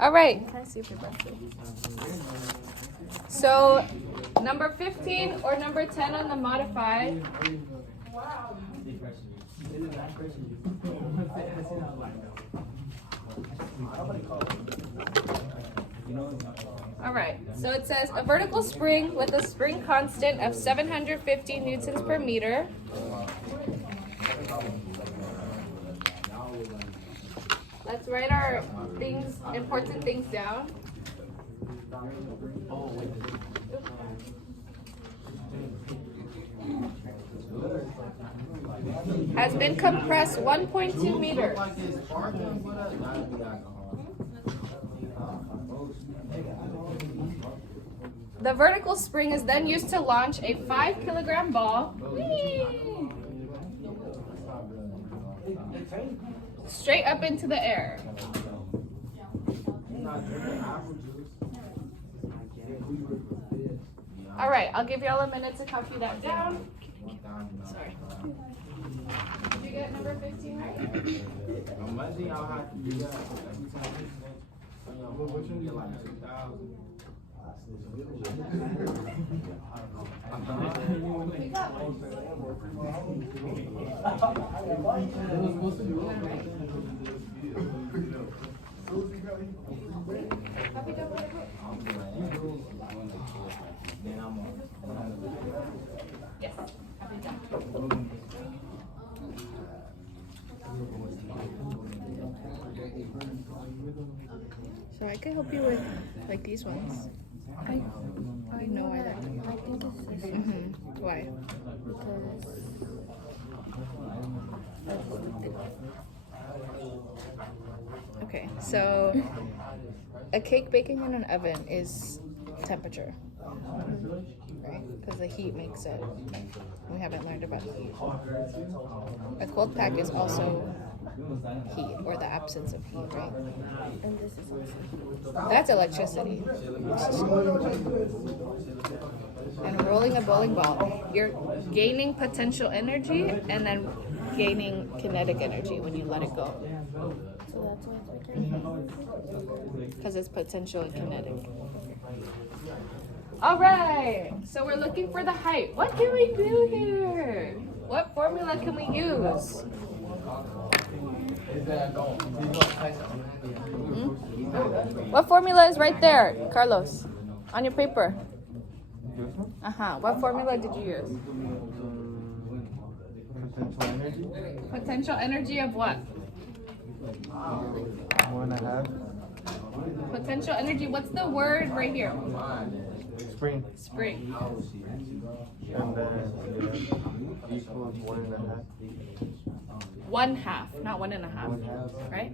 All right. Can I see if you're breastfeeding? So, number 15 or number 10 on the modified. All right, so it says a vertical spring with a spring constant of 750 newtons per meter. Let's write our things, important things down. Has been compressed 1.2 meters. The vertical spring is then used to launch a 5-kilogram ball straight up into the air. All right, I'll give y'all a minute to copy that down. Sorry. Did you get number 15 right? On Monday, I'll have to do that every time. What you get like 2,000. Yes. So I could help you with like these ones. I know why that. I think it's this one. Why? Okay, so a cake baking in an oven is temperature, right? Because the heat makes it. We haven't learned about heat. A cold pack is also heat or the absence of heat, right? And this is also. That's electricity. And rolling a bowling ball, you're gaining potential energy and then gaining kinetic energy when you let it go. So that's why it's right there. Because it's potential and kinetic. All right, so we're looking for the height. What can we do here? What formula can we use? What formula is right there, Carlos? On your paper. What formula did you use? Potential energy? Potential energy of what? 1.5. Potential energy, what's the word right here? Spring. Spring. And then equals 1.5. 1/2, not 1.5, right?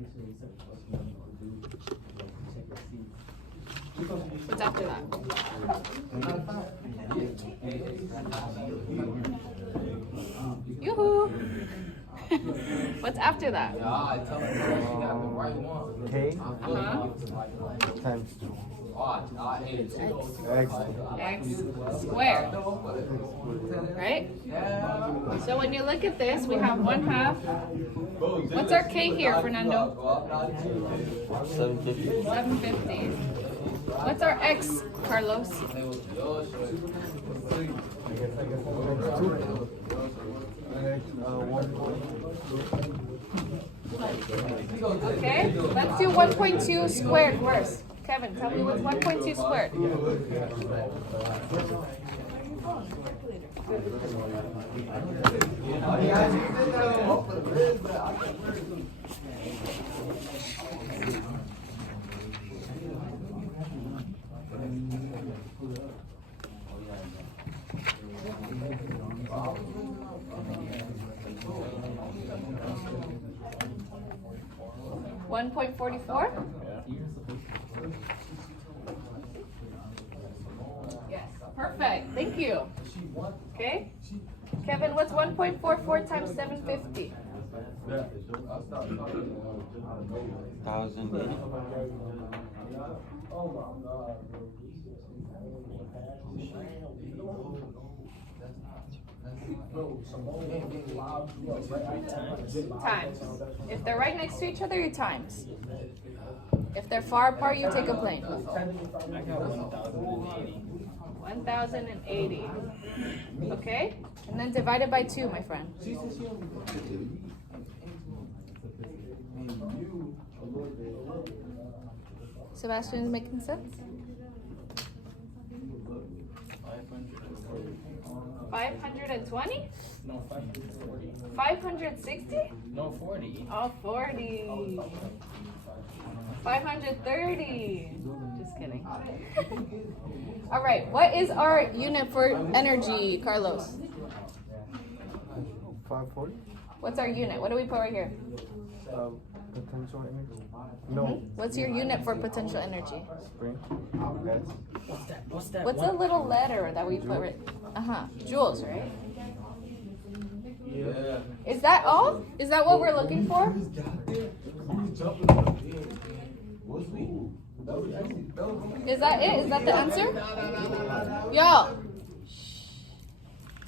What's after that? Yoo-hoo! What's after that? K times 2. X. X squared, right? So when you look at this, we have 1/2. What's our K here, Fernando? 750. 750. What's our X, Carlos? Okay, let's do 1.2 squared first. Kevin, tell me what's 1.2 squared. $1.44? Yes, perfect. Thank you. Okay. Kevin, what's 1.44 times 750? 1,080. Times. If they're right next to each other, you times. If they're far apart, you take a plane. I got 1,080. 1,080. Okay? And then divide it by 2, my friend. Sebastian is making sense? 520? No, 540. 560? No, 40. Oh, 40. 530. Just kidding. All right, what is our unit for energy, Carlos? 540. What's our unit? What do we put right here? Potential energy. No. What's your unit for potential energy? Spring. That's What's that? What's the little letter that we put right? Joules, right? Yeah. Is that all? Is that what we're looking for? Is that it? Is that the answer? Yo.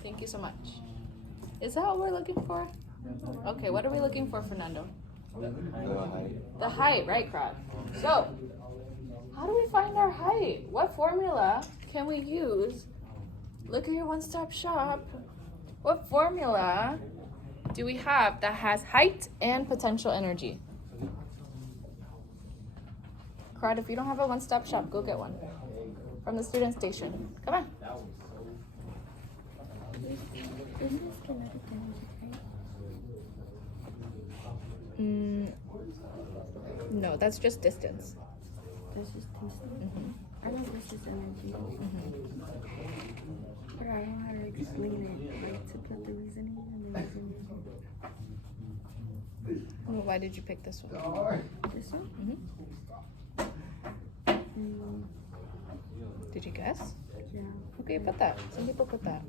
Thank you so much. Is that what we're looking for? Okay, what are we looking for, Fernando? The height, right, Crowd? So, how do we find our height? What formula can we use? Look at your one-stop shop. What formula do we have that has height and potential energy? Crowd, if you don't have a one-stop shop, go get one from the student station. Come on. Isn't this kinetic energy, right? No, that's just distance. That's just distance. I know this is energy. But I don't know how to explain it, like to put the reasoning and the reasoning. Well, why did you pick this one? This one? Did you guess? Yeah. Okay, put that. Some people put that.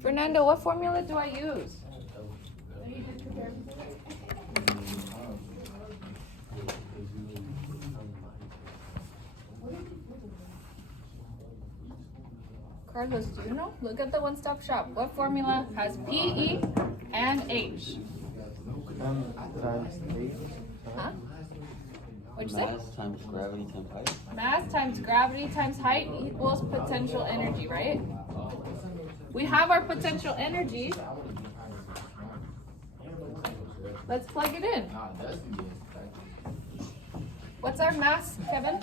Fernando, what formula do I use? Carlos, do you know? Look at the one-stop shop. What formula has PE and H? M times 8. Huh? What'd you say? Mass times gravity times height. Mass times gravity times height equals potential energy, right? We have our potential energy. Let's plug it in. What's our mass, Kevin? Our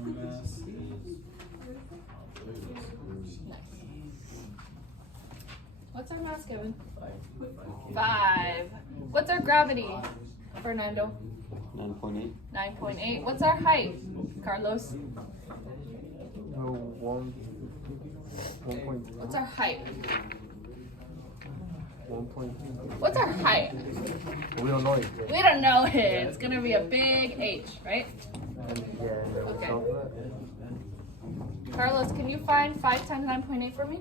mass is What's our mass, Kevin? 5. What's our gravity, Fernando? 9.8. 9.8. What's our height, Carlos? No, 1. 1.1. What's our height? 1.2. What's our height? We don't know it. We don't know it. It's gonna be a big H, right? And yeah, and then we Okay. solve that. Carlos, can you find 5 times 9.8 for me?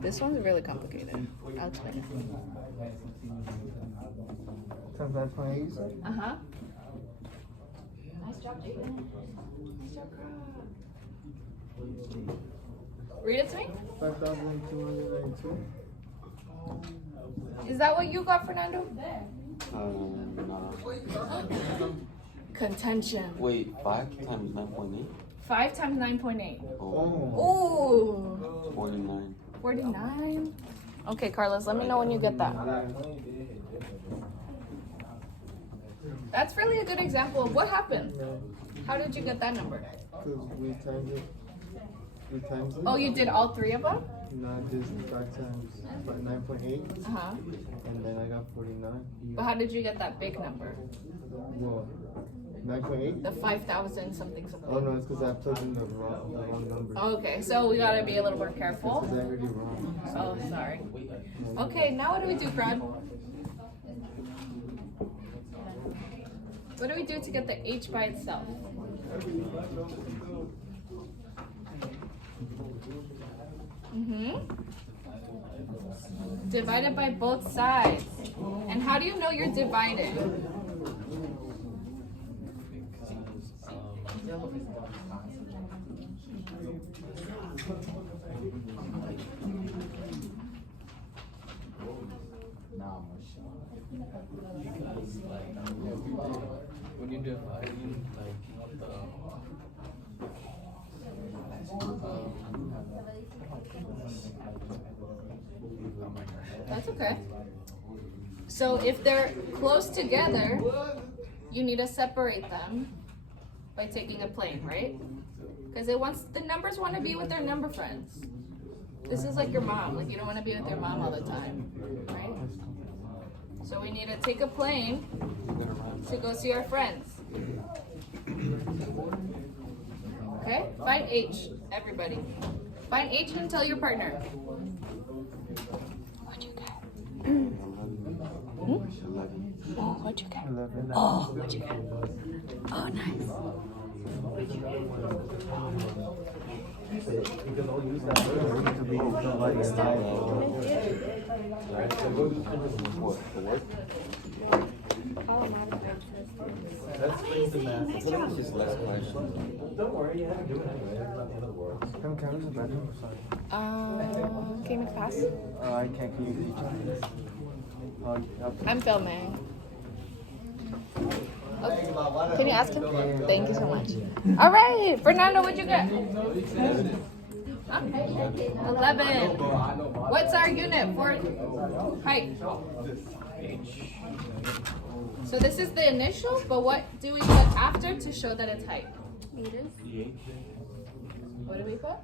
This one's really complicated. I'll explain it. Times 9.8, you said? Uh-huh. Nice job, Jaden. Nice job, Read it to me. 5,292. Is that what you got, Fernando? No. Contention. Wait, 5 times 9.8? 5 times 9.8. Oh, Ooh. 49. 49. Okay, Carlos, let me know when you get that. That's really a good example of what happened. How did you get that number? Because we timed it. We times it. Oh, you did all 3 of them? Not just 5 times 9.8. Uh-huh. And then I got 49. But how did you get that big number? Well, 9.8? The 5,000 something Oh something. no, it's because I plugged in the wrong number. Okay, so we gotta be a little more It's careful. because I already wrong. Oh, sorry. Okay, now what do we do, Brad? What do we do to get the H by itself? Divided by both sides. And how do you know you're divided? Because like when you're dividing like That's okay. So if they're close together, you need to separate them by taking a plane, right? Because the numbers want to be with their number friends. This is like your mom. Like you don't want to be with your mom all the time, right? So we need to take a plane to go see our friends. Okay? Find H, everybody. Find H and tell your partner. What'd you get? 11. Oh, what'd you get? 11. Oh, what'd you get? Oh, nice. What? For work? Let's bring the math. I feel like it's just less questions. Don't worry, you have to do it anyway. It's not the end of the world. Can I use the bathroom? Sorry. Can you make a pass? I can't. Can you teach me? I'm filming. Okay. Can you ask him? Thank you so much. All right, Fernando, what'd you get? Huh? 11. What's our unit for height? So this is the initial, but what do we put after to show that it's height? Meters. What do we put?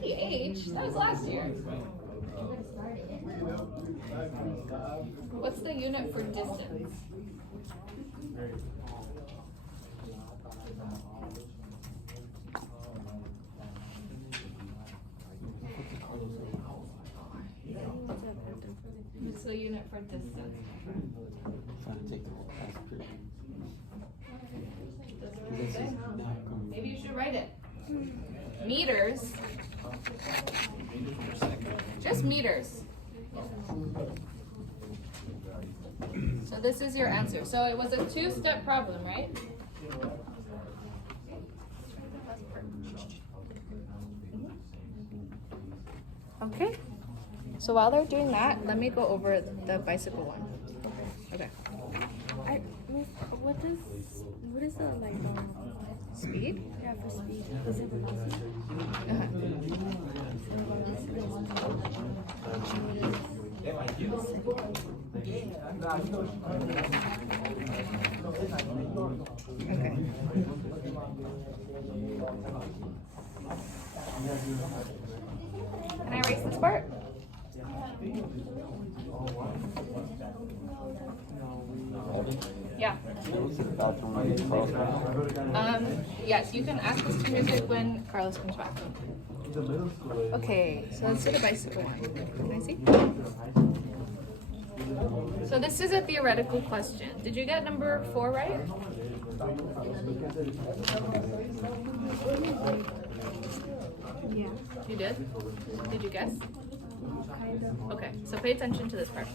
PH? That was last year. What's the unit for distance? What's the unit for distance? Trying to take the whole class period. Does it say? Maybe you should write it. Meters. Just meters. So this is your answer. So it was a two-step problem, right? Okay. So while they're doing that, let me go over the bicycle one. Okay. What is the like Speed? yeah for speed? Is it velocity? Okay. Can I erase this part? Yeah. Yes, you can ask us to music when Carlos comes back. Okay, so let's do the bicycle one. Can I see? So this is a theoretical question. Did you get number 4 right? Yeah. You did? Did you guess? Okay, so pay attention to this part.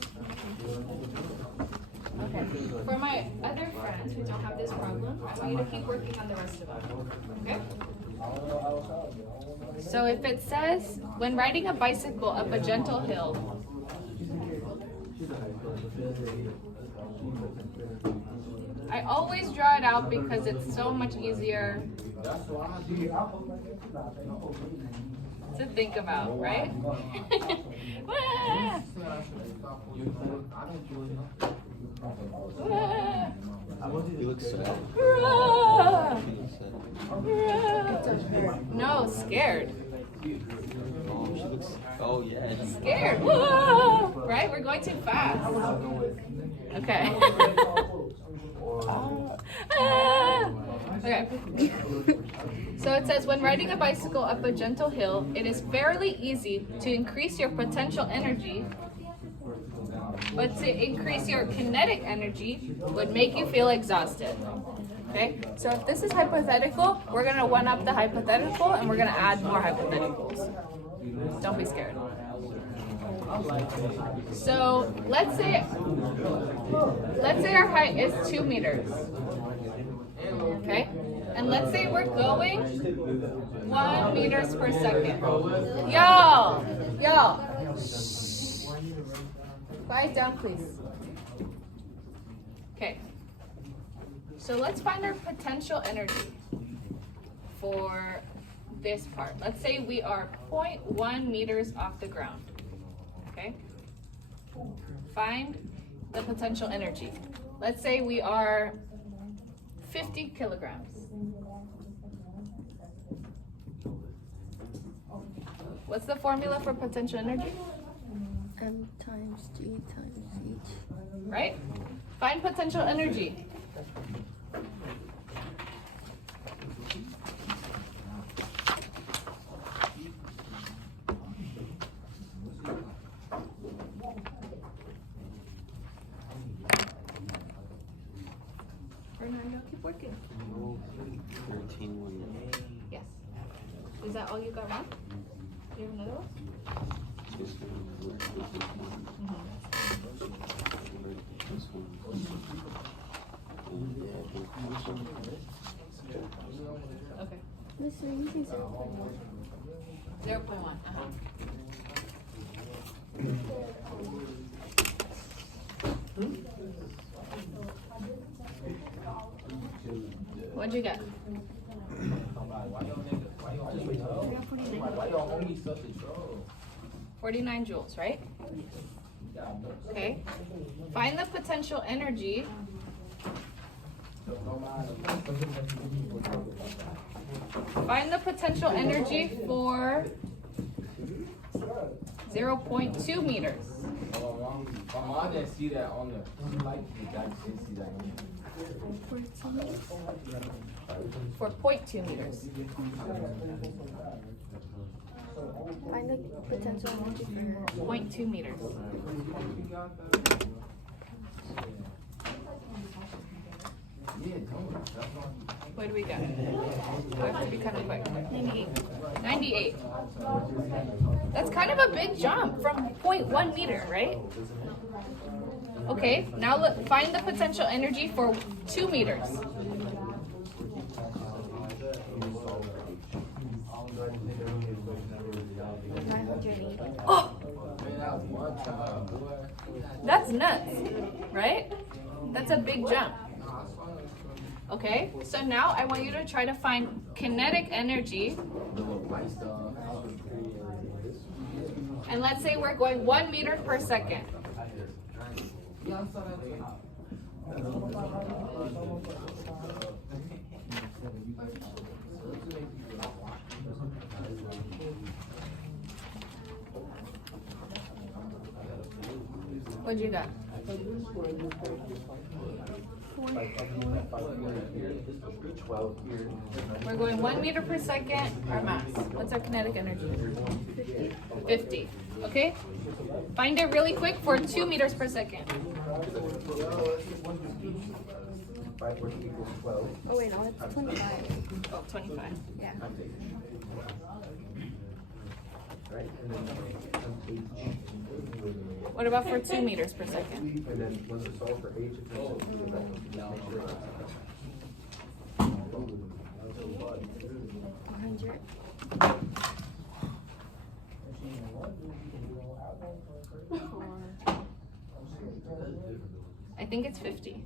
Okay. For my other friends who don't have this problem, I want you to keep working on the rest of them. Okay? So if it says, when riding a bicycle up a gentle hill, I always draw it out because it's so much easier to think about, right? You look sad. No, scared. Oh, she looks. Oh, yeah. Scared. Whoa! Right? We're going too fast. Okay. Okay. So it says, when riding a bicycle up a gentle hill, it is fairly easy to increase your potential energy, but to increase your kinetic energy would make you feel exhausted. Okay? So if this is hypothetical, we're going to one up the hypothetical and we're going to add more hypotheticals. Don't be scared. So let's say our height is 2 meters. Okay? And let's say we're going 1 meters per second. Y'all. Shh. Quiet down, please. Okay. So let's find our potential energy for this part. Let's say we are 0.1 meters off the ground. Okay? Find the potential energy. Let's say we are 50 kilograms. What's the formula for potential energy? M times G times H. Right? Find potential energy. Fernando, keep working. 13 Yes. Is that all you got wrong? Do you have another one? This Okay. Miss, you're using 0.1. 0.1. What'd you get? Why y'all only such a troll? 49 joules, right? Okay. Find the potential energy. Find the potential energy for 0.2 meters. My mom didn't see that on the. She liked it. I just didn't see that on there. For 0.2 meters. Find the potential energy for 0.2 meters. What do we got? We have to be kind of quick. 98. 98. That's kind of a big jump from 0.1 meter, right? Okay, now look, find the potential energy for 2 meters. Oh! That's nuts, right? That's a big jump. Okay, so now I want you to try to find kinetic energy. And let's say we're going 1 meter per second. What'd you got? We're going 1 meter per second, our mass. What's our kinetic energy? 50. Okay? Find it really quick for 2 meters per second. Oh wait, no, it's 25. Oh, 25. Yeah. What about for 2 meters per second? And then once it's solved for H, it turns into the make sure 100. I think it's 50.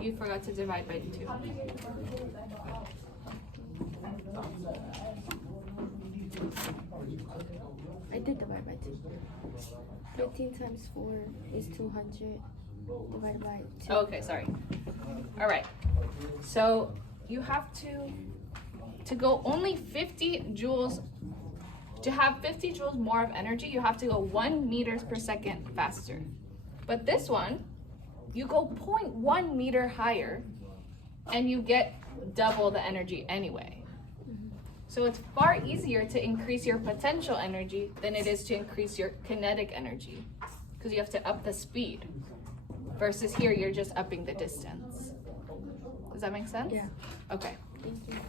You forgot to divide by 2. I did divide by 2. 15 times 4 is 200 divided by 2. Oh, okay, sorry. All right. So you have to go only 50 joules. To have 50 joules more of energy, you have to go 1 meters per second faster. But this one, you go 0.1 meter higher and you get double the energy anyway. So it's far easier to increase your potential energy than it is to increase your kinetic energy, because you have to up the speed. Versus here, you're just upping the distance. Does that make sense? Yeah. Okay. Thank you.